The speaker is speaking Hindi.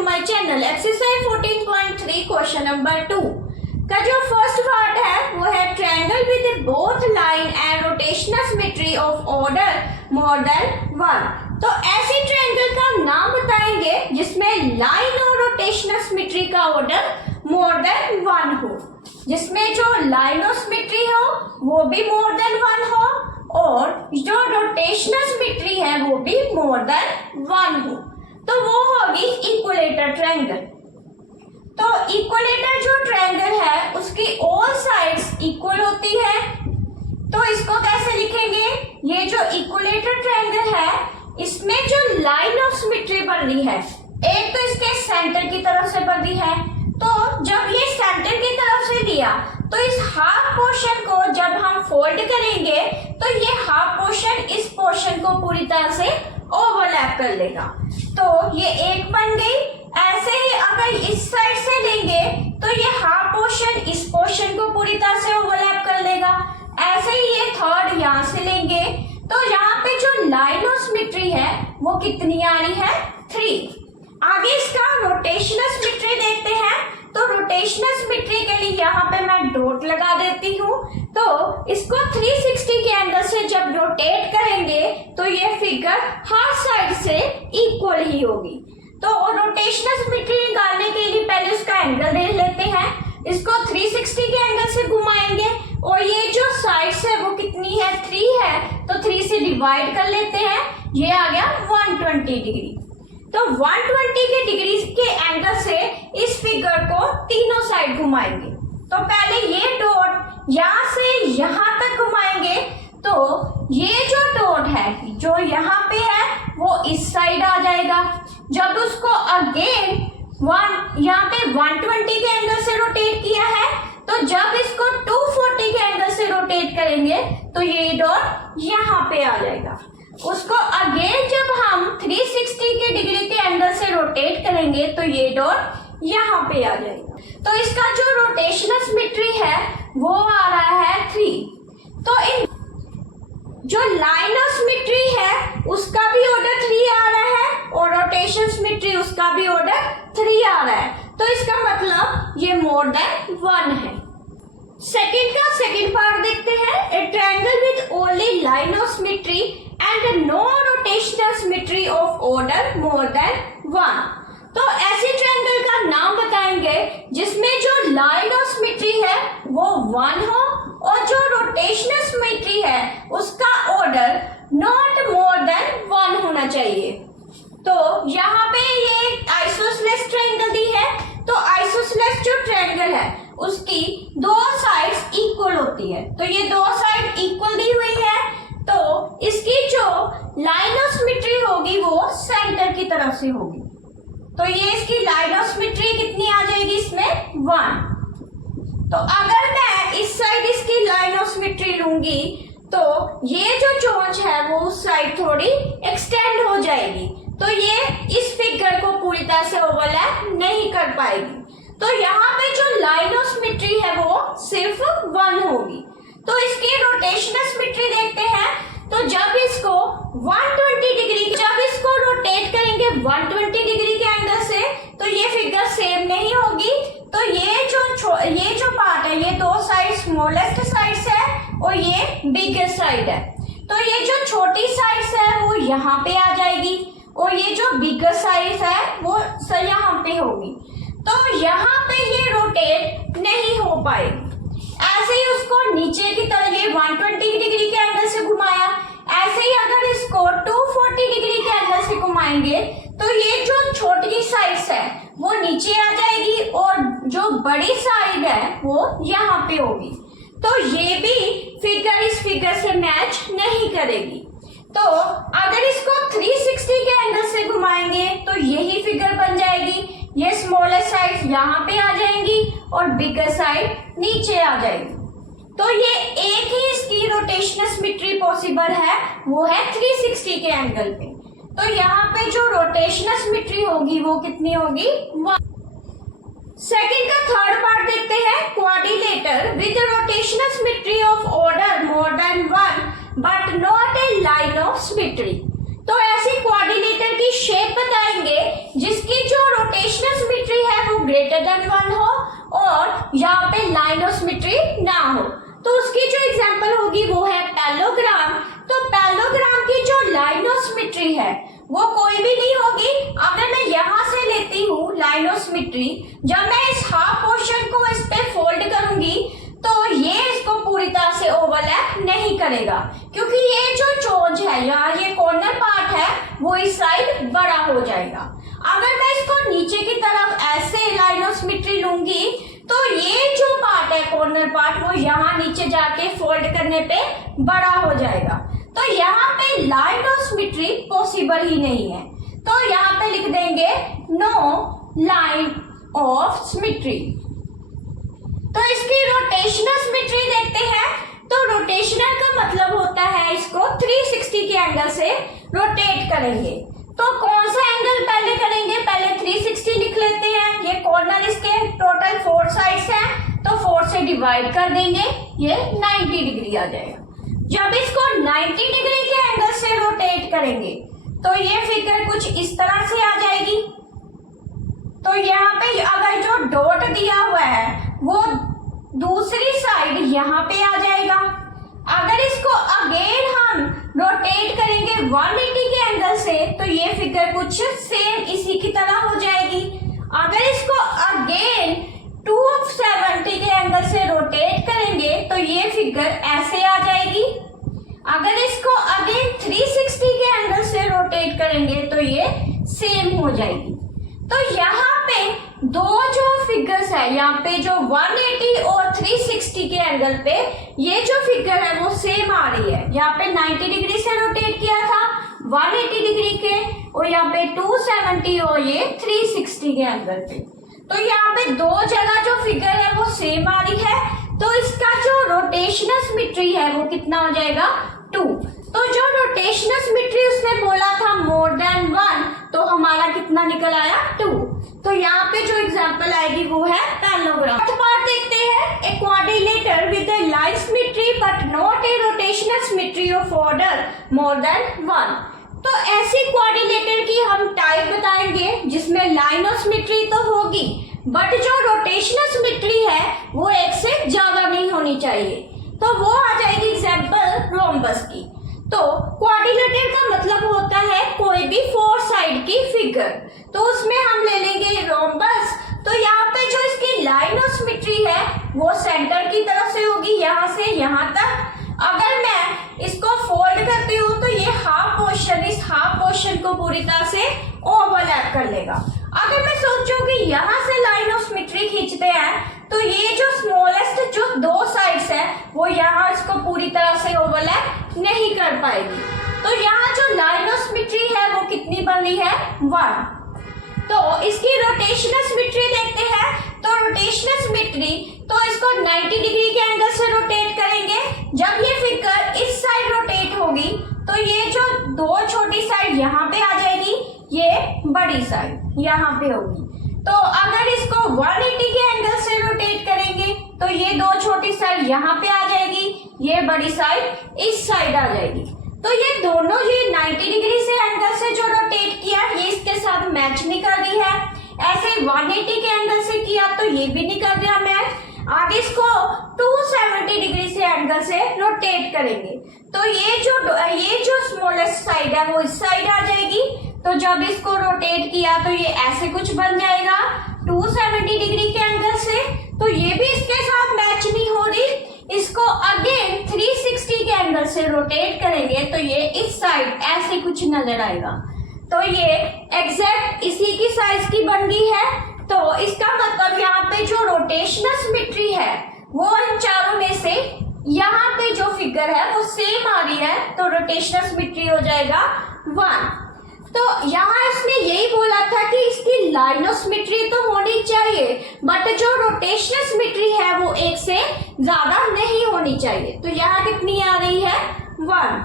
To my channel. Exercise 14.3 question number 2 का जो फर्स्ट पार्ट है वो है triangle with both line and rotational symmetry of order more than 1। तो ऐसी ट्रायंगल का नाम बताएंगे जिसमें लाइन और रोटेशनल सिमेट्री का ऑर्डर मोर देन 1 हो, जिसमें जो लाइन ऑफ सिमेट्री हो वो भी मोर देन 1 हो और जो रोटेशनल सिमेट्री है वो भी मोर देन 1 हो, तो वो होगी इक्विलेटर ट्रायंगल। तो इक्विलेटर जो ट्रायंगल है उसकी ऑल साइड्स इक्वल होती है। तो इसको कैसे लिखेंगे? ये जो इक्विलेटर ट्रायंगल है इसमें जो लाइन ऑफ सिमेट्री बन रही है, एक तो इसके सेंटर की तरफ से बन रही है, तो जब ये सेंटर की तरफ से दिया तो इस हाफ पोर्शन को जब हम फोल्ड करेंगे तो ये हाफ पोर्शन इस पोर्शन को पूरी तरह से ओवरलैप कर लेगा। तो ये एक बन गई। ऐसे ही अगर इस साइड से लेंगे तो ये हाफ पोर्शन इस पोर्शन को पूरी तरह से ओवरलैप कर लेगा। ऐसे ही ये थर्ड यहाँ से लेंगे तो यहाँ पे जो लाइन ऑफ सिमेट्री है वो कितनी आ रही है? 3। आगे इसका रोटेशनल सिमेट्री देखते हैं। तो रोटेशनल सिमेट्री के लिए यहाँ पे मैं डॉट लगा देती हूँ। तो इसको 360 के एंगल से जब रोटेट करेंगे तो ये फिगर हर साइड से इक्वल ही होगी। तो रोटेशनल सिमेट्री निकालने के लिए पहले उसका एंगल देख लेते हैं। इसको 360 के एंगल से घुमाएंगे और ये जो साइड्स है वो कितनी है? 3 है, तो 3 से डिवाइड कर लेते हैं। ये आ गया 120 डिग्री। तो 120 के डिग्री के एंगल से इस फिगर को तीनों साइड घुमाएंगे। तो पहले ये डॉट यहाँ से यहाँ तक घुमाएंगे तो ये जो डॉट है जो यहाँ पे है वो इस साइड आ जाएगा। जब उसको अगेन यहाँ पे 120 के एंगल से रोटेट किया है तो जब इसको 240 के एंगल से रोटेट करेंगे तो ये डॉट यहाँ पे आ जाएगा। उसको अगेन जब हम 360 के डिग्री के एंगल से रोटेट करेंगे तो ये डॉट यहाँ पे आ जाएगा। तो इसका जो रोटेशनल सिमेट्री है वो आ रहा है 3। तो इन जो लाइन ऑफ सिमेट्री है उसका भी ऑर्डर 3 आ रहा है और रोटेशन सिमेट्री उसका भी ऑर्डर 3 आ रहा है। तो इसका मतलब ये मोर देन 1 है। सेकंड का सेकंड पार्ट देखते हैं। A triangle with only line of symmetry and no rotational symmetry of order more than 1। तो ऐसे ट्रायंगल का नाम बताएंगे जिसमें जो लाइन ऑफ सिमेट्री है वो 1 हो और जो रोटेशनल सिमेट्री है उसका ऑर्डर नॉट मोर देन 1 होना चाहिए। तो यहाँ पे ये आइसोसेलेस ट्रायंगल दी है। तो आइसोसेलेस जो ट्रायंगल है उसकी दो साइड्स इक्वल होती है। तो ये दो साइड इक्वल दी हुई है तो इसकी जो लाइन ऑफ सिमेट्री होगी वो सेंटर की तरफ से होगी। तो ये इसकी लाइन ऑफ सिमेट्री कितनी आ जाएगी इसमें? 1। तो अगर मैं इस साइड इसकी लाइन ऑफ सिमेट्री लूंगी तो ये जो चोंच है वो उस साइड थोड़ी एक्सटेंड हो जाएगी, तो ये इस फिगर को पूरी तरह से ओवरलैप नहीं कर पाएगी। तो यहाँ पे जो लाइन ऑफ सिमेट्री है वो सिर्फ 1 होगी। तो इसकी रोटेशनल सिमेट्री देखते हैं। तो जब इसको 120 डिग्री जब इसको रोटेट करेंगे 120 डिग्री के एंगल से तो ये फिगर सेम नहीं होगी। तो ये जो पार्ट है ये दो साइड स्मॉलेस्ट साइड्स है और ये बिगर साइड है। तो ये जो छोटी साइड्स है वो यहाँ पे आ जाएगी और ये जो बिगर साइड है वो यहाँ पे होगी। तो यहाँ पे ये रोटेट नहीं हो पाएगी। ऐसे ही उसको नीचे की तरफ ये 120 डिग्री के एंगल से घुमाया। ऐसे ही अगर इसको 240 डिग्री के एंगल से घुमाएंगे तो ये जो छोटी साइड्स है वो नीचे आ जाएगी और जो बड़ी साइड है वो यहाँ पे होगी। तो ये भी फिगर इस फिगर से मैच नहीं करेगी। तो अगर इसको 360 के एंगल से घुमाएंगे तो यही फिगर बन जाएगी। ये स्मॉलर साइड यहाँ पे आ जाएंगी और बिगर साइड नीचे आ जाएगी। तो ये एक ही इसकी रोटेशनल सिमेट्री पॉसिबल है वो है 360 के एंगल पे। तो यहाँ पे जो रोटेशनल सिमेट्री होगी वो कितनी होगी? 1। सेकंड का थर्ड पार्ट देखते हैं। Quadrilateral with rotational symmetry of order more than 1 but not a line of symmetry. तो ऐसी क्वाड्रिलेटर की शेप बताएंगे जिसकी जो रोटेशन यहाँ पे लाइन ऑफ सिमेट्री ना हो। तो उसकी जो एग्जांपल होगी वो है पैरेललोग्राम। तो पैरेललोग्राम की जो लाइन ऑफ सिमेट्री है वो कोई भी नहीं होगी। अगर मैं यहाँ से लेती हूँ लाइन ऑफ सिमेट्री, जब मैं इस हाफ पोर्शन को इस पे फोल्ड करूंगी तो ये इसको पूरी तरह से ओवरलैप नहीं करेगा, क्योंकि ये जो चोंच है यहाँ ये कॉर्नर पार्ट है वो इस साइड बड़ा हो जाएगा। अगर मैं इसको नीचे की तरफ ऐसे लाइन ऑफ सिमेट्री लूंगी तो ये जो पार्ट है कॉर्नर पार्ट वो यहाँ नीचे जाके फोल्ड करने पे बड़ा हो जाएगा। तो यहाँ पे लाइन ऑफ सिमेट्री पॉसिबल ही नहीं है। तो यहाँ पे लिख देंगे नो लाइन ऑफ सिमेट्री। तो इसकी रोटेशनल सिमेट्री देखते हैं। तो रोटेशनल का मतलब होता है इसको 360 के एंगल से रोटेट करेंगे। तो कौन सा एंगल पहले करेंगे? पहले 360 लिख लेते हैं। ये कॉर्नर इसके टोटल 4 साइड्स हैं, तो 4 से डिवाइड कर देंगे, ये 90 डिग्री आ जाएगा। जब इसको 90 डिग्री के एंगल से रोटेट करेंगे तो ये फिगर कुछ इस तरह से आ जाएगी। तो यहाँ पे अगर जो डॉट दिया हुआ है वो दूसरी साइड यहाँ पे आ जाएगा। अगर इसको अगेन हम रोटेट करेंगे 180 के एंगल से तो ये फिगर कुछ सेम इसी की तरह हो जाएगी। अगर इसको अगेन 270 के एंगल से रोटेट करेंगे तो ये फिगर ऐसे आ जाएगी। अगर इसको अगेन 360 के एंगल से रोटेट करेंगे तो ये सेम हो जाएगी। तो यहाँ पे दो जो फिगर्स है, यहाँ पे जो 180 और 360 के एंगल पे ये जो फिगर है वो सेम आ रही है। यहाँ पे 90 डिग्री से रोटेट किया था 180 डिग्री के, और यहाँ पे 270 और ये 360 के एंगल पे। तो यहाँ पे दो जगह जो फिगर है वो सेम आ रही है। तो इसका जो रोटेशनल सिमेट्री है वो कितना हो जाएगा? 2। तो जो रोटेशनल सिमेट्री उसने बोला था मोर देन 1, तो हमारा कितना निकल आया? 2। तो यहाँ पे जो एग्जांपल आएगी वो है पैरेललोग्राम। पार्ट देखते हैं। ए quadrilateral with A line symmetry but not a rotational symmetry of order more than 1। तो ऐसी क्वाड्रिलेटर की हम टाइप बताएंगे जिसमें लाइन ऑफ सिमेट्री तो होगी बट जो रोटेशनल सिमेट्री है वो एक से ज्यादा नहीं होनी चाहिए। तो वो आ जाएगी एग्जांपल रोम्बस की। तो क्वाड्रिलेटर का मतलब होता है कोई भी 4 साइड की फिगर। तो उसमें हम ले लेंगे रोम्बस। तो यहाँ पे जो इसकी लाइन ऑफ सिमेट्री है वो सेंटर की तरफ से होगी, यहाँ से यहाँ तक। अगर मैं इसको फोल्ड करती हूँ तो ये हाफ पोर्शन इस हाफ पोर्शन को पूरी तरह से ओवरलैप कर लेगा। अगर मैं सोचूं कि यहाँ से लाइन ऑफ सिमेट्री खींचते हैं तो ये जो स्मॉलेस्ट जो 2 साइड्स है वो यहाँ इसको पूरी तरह से ओवरलैप नहीं कर पाएगी। तो यहाँ जो लाइन ऑफ सिमेट्री है वो कितनी बन रही है? 1। तो इसकी रोटेशनल सिमेट्री देखते हैं। तो रोटेशनल सिमेट्री, तो इसको 90 डिग्री के एंगल से रोटेट करेंगे। जब ये फिगर इस साइड रोटेट होगी तो ये जो 2 छोटी साइड यहाँ पे आ जाएगी, ये बड़ी साइड यहाँ पे होगी। तो अगर इसको 180 के एंगल से रोटेट करेंगे तो ये 2 छोटी साइड यहाँ पे आ जाएगी, ये बड़ी साइड इस साइड आ जाएगी। तो ये दोनों ये 90 डिग्री से एंगल से जो रोटेट किया ये इसके साथ मैच नहीं कर रही है। ऐसे 180 के एंगल से किया तो ये भी नहीं कर रहा मैच। अब इसको 270 डिग्री से एंगल से रोटेट करेंगे तो ये जो स्मॉलेस्ट साइड है वो इस साइड आ जाएगी। तो जब इसको रोटेट किया तो ये ऐसे कुछ बन जाएगा 270 डिग्री के एंगल से। तो ये भी इसके साथ मैच नहीं हो रही। इसको अगेन 360 के एंगल से रोटेट करेंगे तो ये इस साइड ऐसे कुछ नजर आएगा। तो ये एग्जैक्ट इसी की साइज की बन गई है। तो इसका मतलब यहाँ पे जो रोटेशनल सिमेट्री है वो इन चारों में से यहाँ पे जो फिगर है वो सेम आ रही है, तो रोटेशनल सिमेट्री हो जाएगा 1। तो यहाँ इसने यही बोला था कि इसकी लाइन ऑफ सिमेट्री तो होनी चाहिए बट जो रोटेशनल सिमेट्री है वो एक से ज्यादा नहीं होनी चाहिए। तो यहाँ कितनी आ रही है? 1।